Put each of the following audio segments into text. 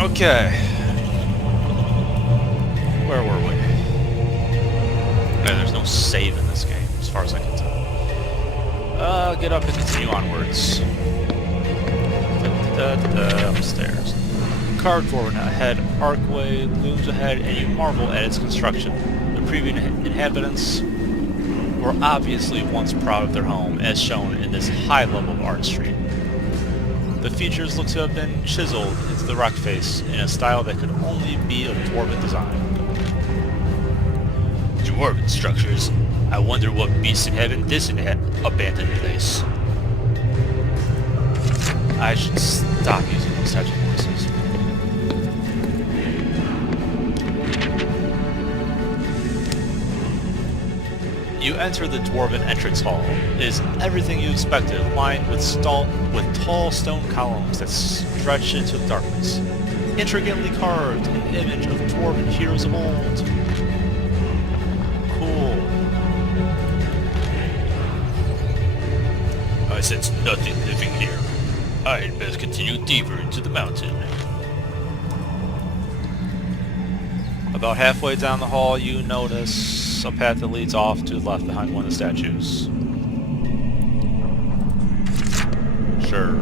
Okay. Where were we? Okay, there's no save in this game, as far as I can tell. Get up and continue onwards. Upstairs. Carved dwarven ahead, archway looms ahead, and you marvel at its construction. The previous inhabitants were obviously once proud of their home, as shown in this high level of artistry. The features look to have been chiseled into the rock face in a style that could only be of dwarven design. Dwarven structures. I wonder what beasts inhabit this abandoned place. I should stop using those types of voices. You enter the dwarven entrance hall. It is everything you expected, lined with tall stone columns that stretch into the darkness. Intricately carved, an image of dwarven heroes of old. Cool. I sense nothing living here. I had best continue deeper into the mountain. About halfway down the hall, you notice a path that leads off to the left behind one of the statues. Sure.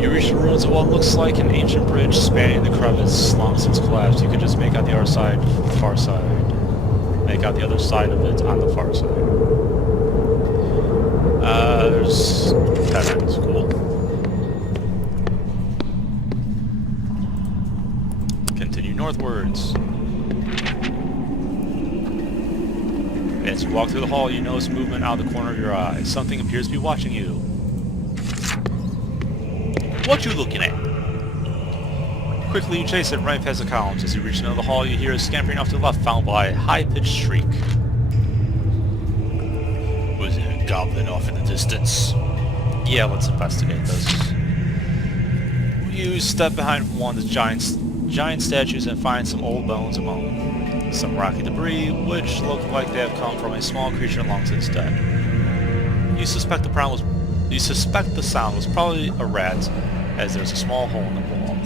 You reach the ruins of what looks like an ancient bridge spanning the crevice long since collapsed. You could just make out the other side, far side. Make out the other side of it on the far side. There's dead ends, cool. Continue northwards. As you walk through the hall, you notice movement out of the corner of your eye. Something appears to be watching you. What you looking at? Quickly you chase it right past the columns. As you reach another hall, you hear a scampering off to the left, followed by a high-pitched shriek. Was it a goblin off in the distance? Yeah, let's investigate this. You step behind one of the giant statues and find some old bones among some rocky debris, which look like they have come from a small creature long since dead. You suspect the sound was probably a rat, as there's a small hole in the wall.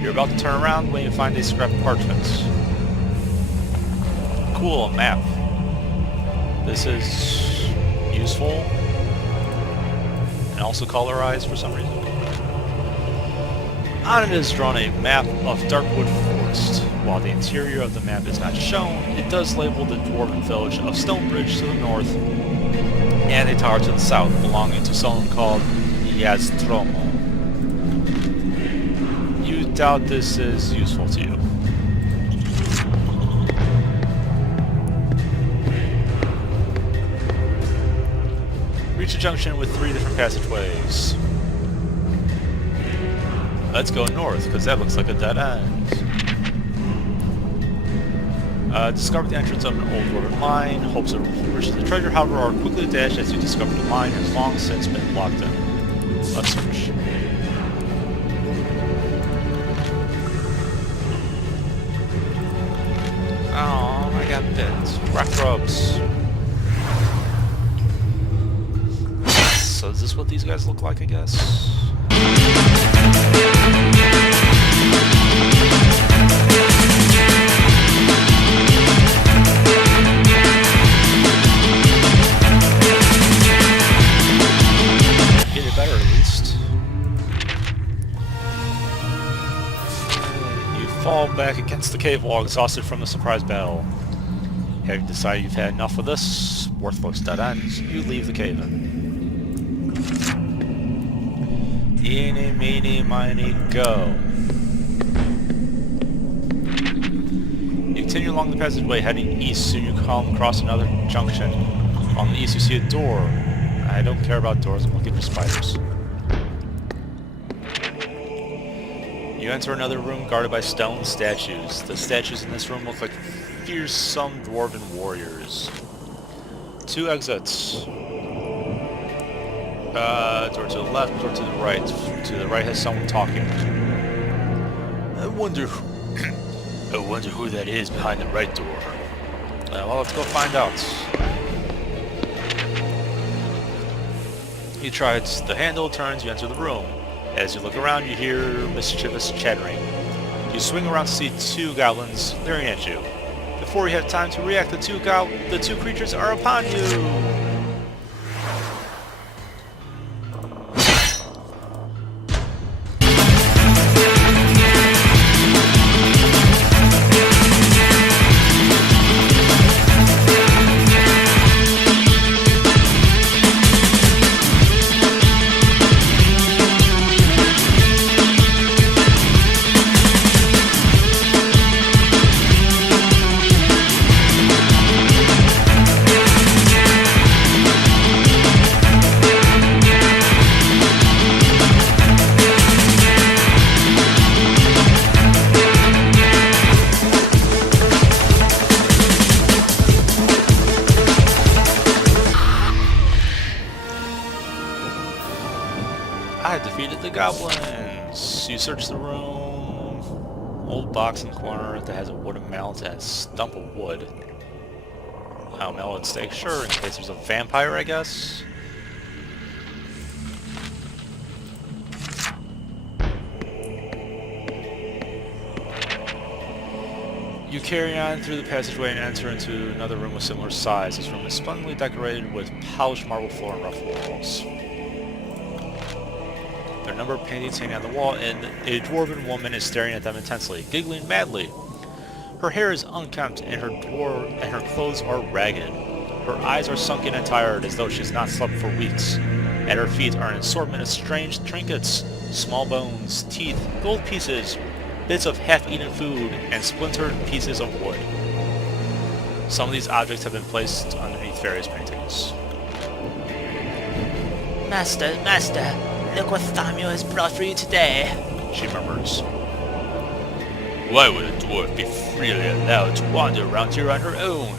You're about to turn around when you find a scrap of parchment. Cool, a map. This is useful and also colorized for some reason. On it is drawn a map of Darkwood Forest. While the interior of the map is not shown, it does label the dwarven village of Stonebridge to the north and a tower to the south belonging to someone called Yaztromo. You doubt this is useful to you. Reach a junction with 3 different passageways. Let's go north, because that looks like a dead end. Discover the entrance of an old dwarven mine. Hopes of reaching the treasure, however, are quickly dashed as you discover the mine has long since been blocked in. Let's search. Oh, I got bit. Rock grubs. So is this what these guys look like, I guess? Get it better, at least. You fall back against the cave wall, exhausted from the surprise battle. Having decided you've had enough of this worthless dead ends, you leave the cave-in. Eeny, meeny, miny, go. You continue along the passageway heading east. Soon you come across another junction. On the east you see a door. I don't care about doors, I'm looking for spiders. You enter another room guarded by stone statues. The statues in this room look like fearsome dwarven warriors. 2 exits. Door to the left, door to the right. To the right has someone talking. I wonder who that is behind the right door. Well, let's go find out. You try the handle, turns, you enter the room. As you look around, you hear mischievous chattering. You swing around to see two goblins leering at you. Before you have time to react, the two creatures are upon you! I defeated the goblins! You search the room. Old box in the corner that has a wooden mallet and a stump of wood. I'll mallet stake, sure, in case there's a vampire, I guess. You carry on through the passageway and enter into another room with similar size. This room is splendidly decorated with polished marble floor and rough walls. There are a number of paintings hanging on the wall, and a dwarven woman is staring at them intensely, giggling madly. Her hair is unkempt, and her clothes are ragged. Her eyes are sunken and tired, as though she has not slept for weeks. At her feet are an assortment of strange trinkets, small bones, teeth, gold pieces, bits of half-eaten food, and splintered pieces of wood. Some of these objects have been placed underneath various paintings. Master, look what Samuel has brought for you today, she murmurs. Why would a dwarf be freely allowed to wander around here on her own?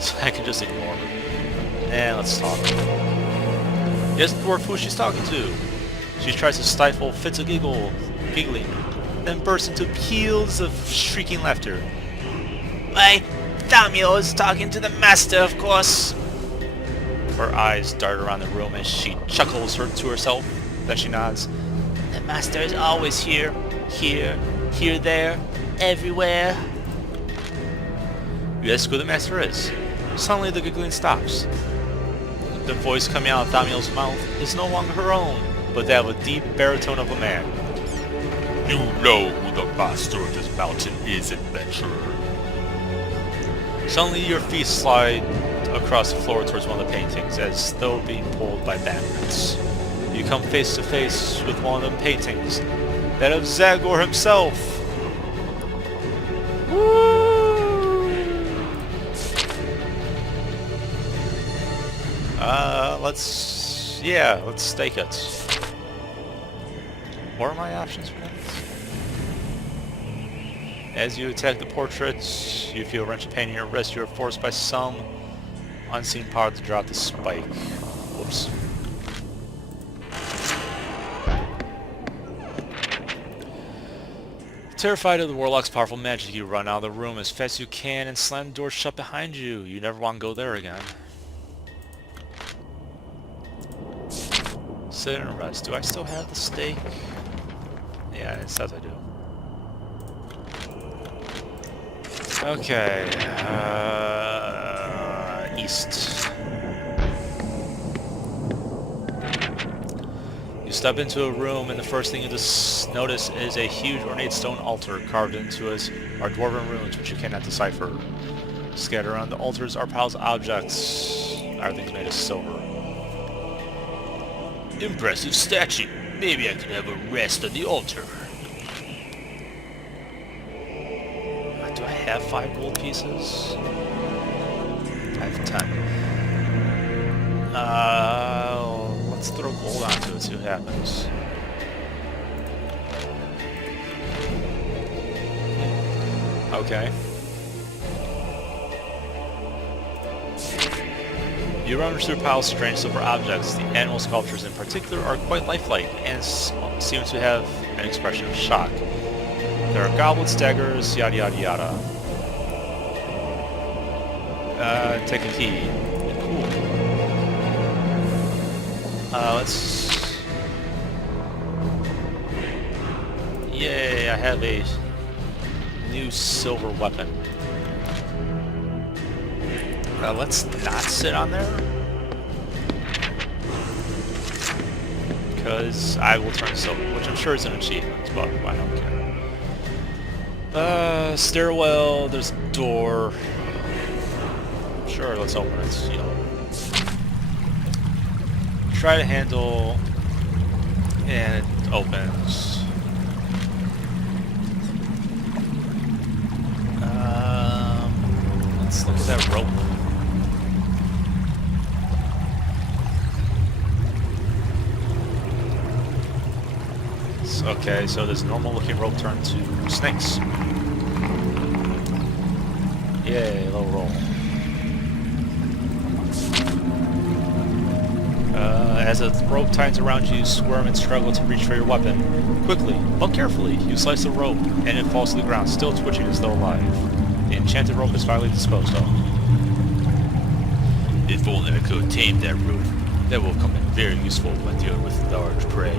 So I can just ignore her. Let's talk. Yes, the dwarf who she's talking to. She tries to stifle fits of giggling, then bursts into peals of shrieking laughter. Why, Samuel is talking to the master, of course. Her eyes dart around the room as she chuckles to herself. Then she nods. The master is always here, there, everywhere. You ask who the master is. Suddenly the giggling stops. The voice coming out of Thamiel's mouth is no longer her own, but that of a deep baritone of a man. You know who the master of this mountain is, adventurer. Suddenly your feet slide across the floor towards one of the paintings, as though being pulled by magnets. You come face to face with one of the paintings, that of Zagor himself. Let's stake it. What are my options for that? As you attack the portrait, you feel a wrench of pain in your wrist. You are forced by some unseen power to drop the spike. Whoops. Terrified of the Warlock's powerful magic, you run out of the room as fast as you can and slam the door shut behind you. You never want to go there again. Sit and rest. Do I still have the stake? Yeah, it says I do. Okay. East. You step into a room, and the first thing you just notice is a huge ornate stone altar carved into it are dwarven runes which you cannot decipher. Scattered around the altars are piles of objects. Everything's made of silver. Impressive statue. Maybe I can have a rest on the altar. Do I have 5 gold pieces? I have 10. Let's throw gold onto it, see what happens. Okay. You rummage through a pile of strange silver objects. The animal sculptures in particular are quite lifelike and seem to have an expression of shock. There are goblets, daggers, yada yada yada. Take a key. Cool. Let's... Yay, I have a new silver weapon. Let's not sit on there. Because I will turn silver, which I'm sure is an achievement, but I don't care. Stairwell, there's a door. Sure, let's open it, you know. Try to handle, and it opens. Let's look at that rope. Okay, so this normal looking rope turned to snakes. Yay, low roll. As the rope tightens around you, you squirm and struggle to reach for your weapon. Quickly, but carefully, you slice the rope, and it falls to the ground, still twitching as though alive. The enchanted rope is finally disposed of. If only I could tame that rope. That will come in very useful when dealing with large prey.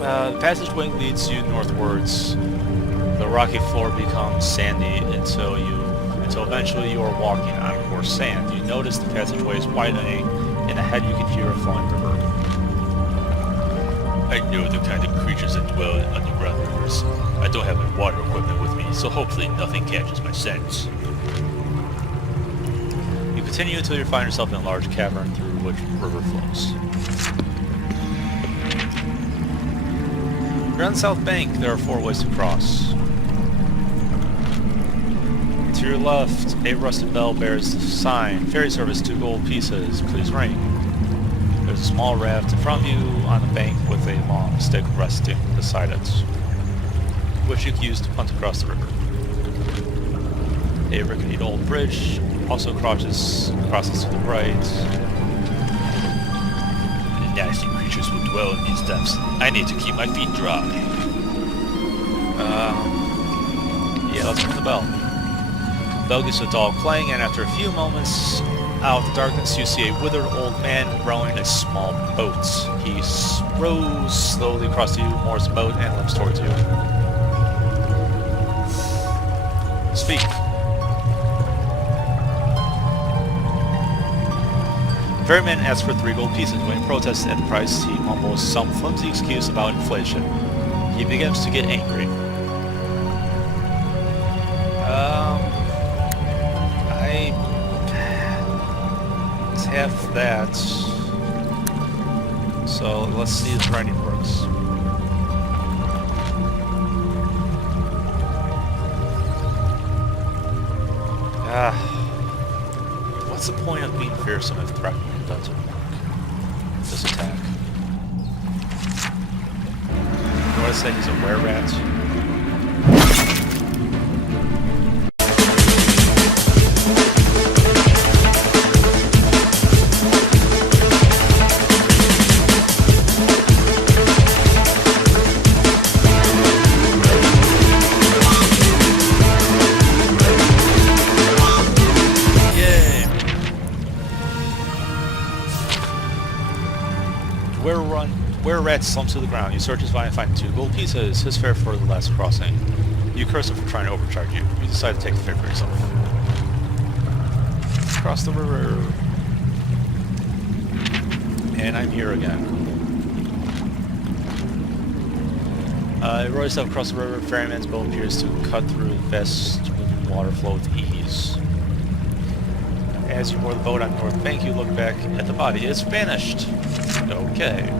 The passageway leads you northwards. The rocky floor becomes sandy until eventually you are walking on coarse sand. You notice the passageway is widening, and ahead you can hear a flowing river. I know the kind of creatures that dwell in underground rivers. I don't have my water equipment with me, so hopefully nothing catches my scent. You continue until you find yourself in a large cavern through which the river flows. You're on the south bank. There are 4 ways to cross. To your left, a rusted bell bears the sign, ferry service 2 gold pieces, please ring. There's a small raft in front of you on the bank with a long stick resting beside it, which you can use to punt across the river. A rickety old bridge also crosses to the right. Nasty creatures will dwell in these depths. I need to keep my feet dry. Yeah, let's ring the bell. The bell gets a dull clang, and after a few moments out of the darkness, you see a withered old man rowing a small boat. He rows slowly across you, moors the boat, and limps towards you. Speak. The ferryman asks for 3 gold pieces. When he protests at the price, he mumbles some flimsy excuse about inflation. He begins to get angry. I have that. So let's see if writing works. What's the point of being fearsome if threatening doesn't work? This attack. You want to say he's a were-rat? Were-rat slumps to the ground. You search his body and find 2 gold pieces, his fare for the last crossing. You curse him for trying to overcharge you. You decide to take the fare for yourself. Cross the river. And I'm here again. You row yourself across the river. Ferryman's boat appears to cut through the vast moving water flow with ease. As you moor the boat on the north bank, you look back at the body. It's vanished. Okay.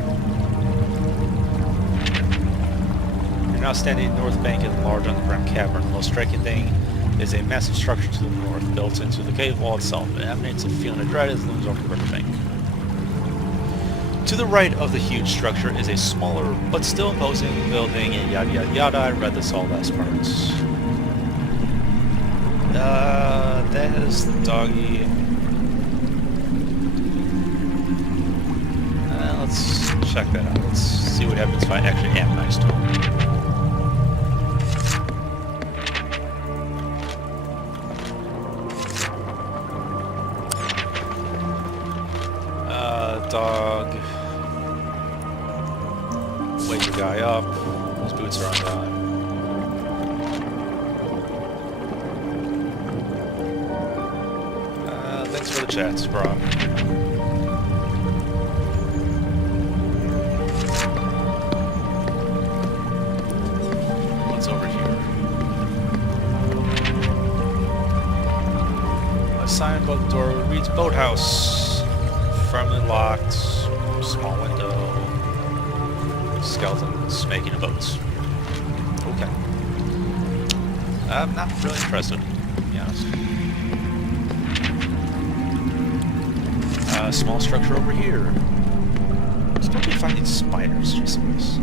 You're now standing at the north bank of a large underground cavern. The most striking thing is a massive structure to the north, built into the cave wall itself. It emanates a feeling of dread as it looms over the riverbank. To the right of the huge structure is a smaller but still imposing building, and yada yada yada. I read this all last parts. That is the doggy. Let's check that out. Let's see what happens if I actually am nice to him. dog. Wake the guy up. His boots are undone. Thanks for the chats, bro. What's over here? A sign above the door reads boathouse. Firmly locked. Small window. Skeletons making a boat. Okay. I'm not really interested, to be honest. Small structure over here. Still be finding spiders, just in this.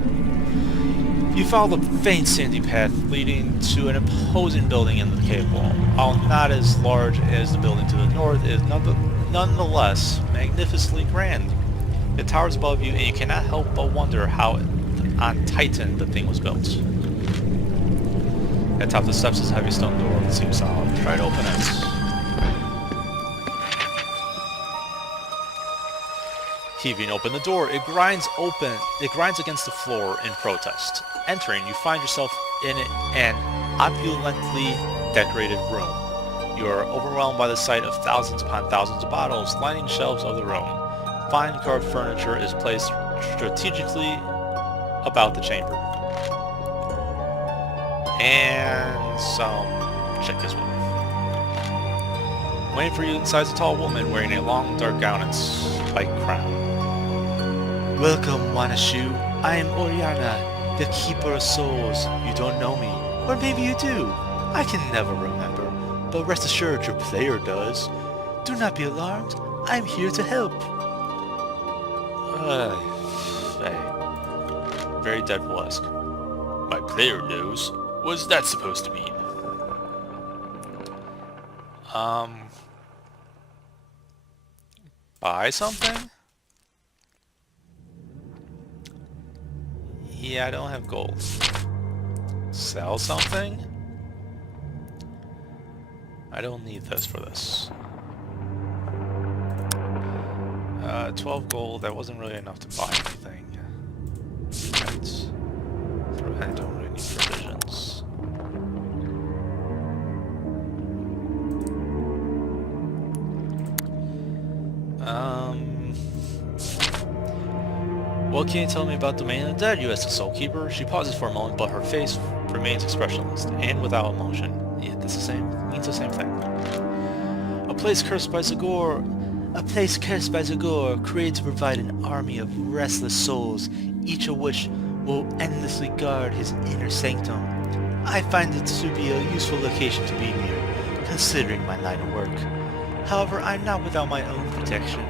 You follow the faint sandy path leading to an imposing building in the cave wall. While not as large as the building to the north, it is nonetheless magnificently grand. It towers above you, and you cannot help but wonder how on Titan the thing was built. Atop the steps is a heavy stone door that seems solid. Try to open it. Heaving open the door, it grinds against the floor in protest. Entering, you find yourself in an opulently decorated room. You are overwhelmed by the sight of thousands upon thousands of bottles lining shelves of the room. Fine carved furniture is placed strategically about the chamber. And some chick as well. Waiting for you inside is a tall woman wearing a long dark gown and spiked crown. Welcome, Wanashu. I am Oriana, the Keeper of Souls. You don't know me. Or maybe you do. I can never remember. But rest assured your player does. Do not be alarmed. I am here to help. Hey. Very Deadpool-esque. My player knows. What's that supposed to mean? Buy something? Yeah, I don't have gold. Sell something? I don't need this for this. 12 gold, that wasn't really enough to buy anything. I don't really need provisions. What can you tell me about Domain of the Dead? You ask the Soul Keeper. She pauses for a moment, but her face remains expressionless and without emotion. Yeah, that's the same. Means the same thing. A place cursed by Zagor. A place cursed by Zagor, created to provide an army of restless souls, each of which will endlessly guard his inner sanctum. I find it to be a useful location to be near, considering my line of work. However, I'm not without my own protection.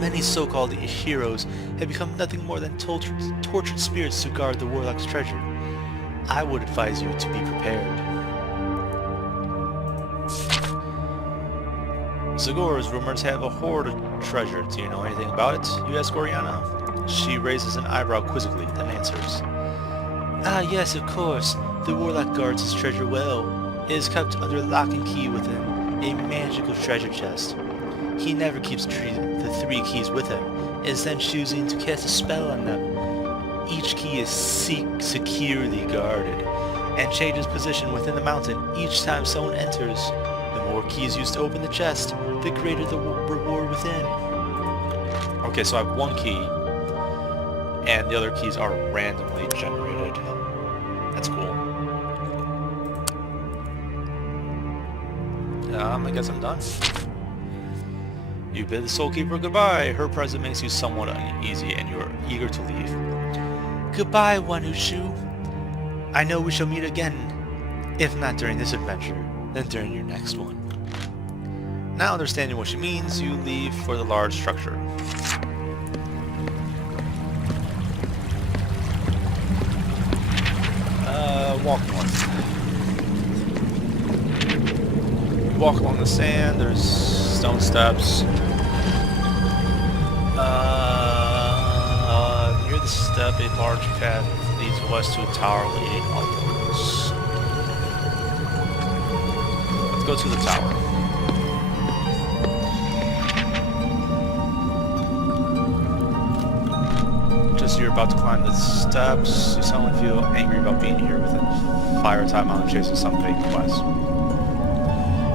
Many so-called heroes have become nothing more than tortured spirits to guard the Warlock's treasure. I would advise you to be prepared. Zagor is rumored to have a hoard of treasure. Do you know anything about it? You ask Oriana. She raises an eyebrow quizzically, then answers. Ah, yes, of course. The Warlock guards his treasure well. It is kept under lock and key within a magical treasure chest. He never keeps the 3 keys with him, instead choosing to cast a spell on them. Each key is securely guarded, and changes position within the mountain each time someone enters. The more keys used to open the chest, the greater the reward within. Okay, so I have 1 key, and the other keys are randomly generated. That's cool. I guess I'm done. You bid the Soul Keeper goodbye. Her presence makes you somewhat uneasy, and you are eager to leave. Goodbye, Wanushu. I know we shall meet again. If not during this adventure, then during your next one. Now understanding what she means, you leave for the large structure. Walk north. You walk along the sand, there's stone steps. Near the step, a large path leads west to a tower leading upwards. Let's go to the tower. as you're about to climb the steps, you suddenly feel angry about being here within FiretopMountain chasing some fake quest.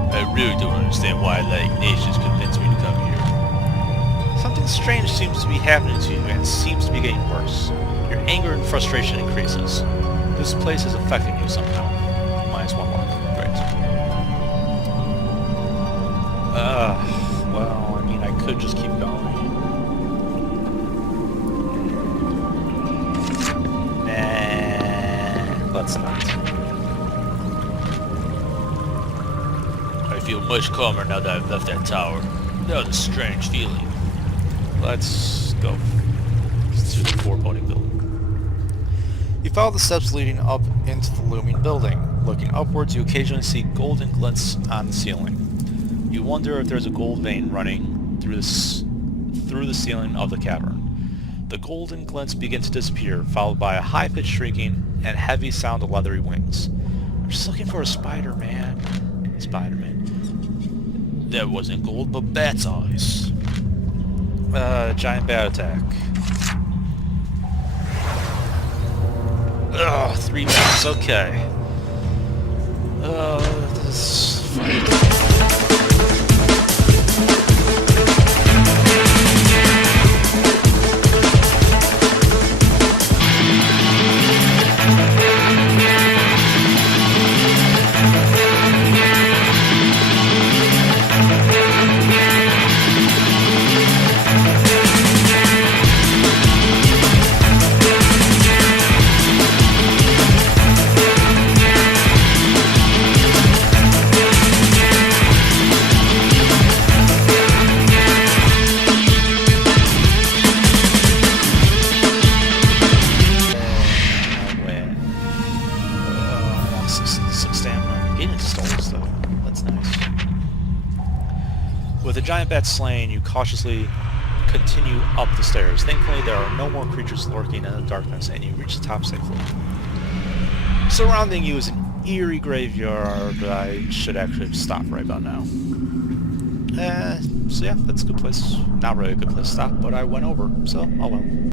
I really don't understand why that Ignatius convinced me to come here. Something strange seems to be happening to you, and it seems to be getting worse. Your anger and frustration increases. This place is affecting you somehow. -1 luck. Great. Well, I mean, I could just keep going. Nah, let's not. I feel much calmer now that I've left that tower. That was a strange feeling. Let's go to the foreboding building. You follow the steps leading up into the looming building. Looking upwards, you occasionally see golden glints on the ceiling. You wonder if there's a gold vein running through the ceiling of the cavern. The golden glints begin to disappear, followed by a high-pitched shrieking and heavy sound of leathery wings. I'm just looking for a Spider-Man. Spider-Man. That wasn't gold, but bat's eyes. Giant bat attack. Ugh, 3 bats, okay. This With the giant bat slain, you cautiously continue up the stairs. Thankfully, there are no more creatures lurking in the darkness, and you reach the top safely. Surrounding you is an eerie graveyard. I should actually stop right about now. So yeah, that's a good place. Not really a good place to stop, but I went over, so oh well.